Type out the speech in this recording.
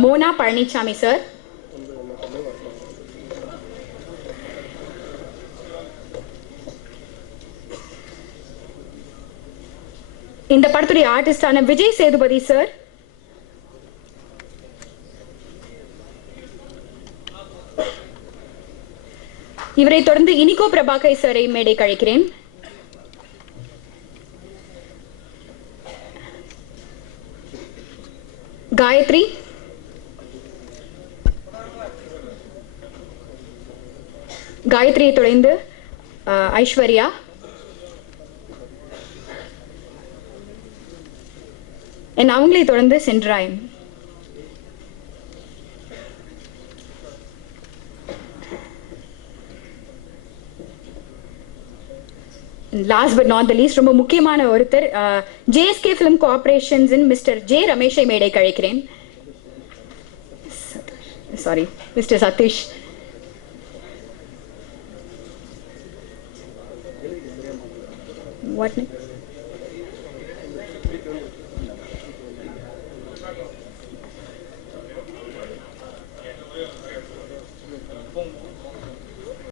Mona Palaniswami sir. இந்த படத்துடைய ஆர்டிஸ்டான Vijay Sethupathi sir. இவரை தொடர்ந்து இனிகோ பிரபாகர் சாரை மேடை கழிக்கிறேன். காயத்ரி, காயத்ரியை தொடர்ந்து ஐஸ்வர்யா, அவங்களை தொடர்ந்து Sendrayan. Last but not the least, ரொம்ப முக்கியமான ஒருத்தர், JSK Film Corporations mister J ரமேஷை மேடை கழிக்கிறேன். Sorry, mister Satheesh. What?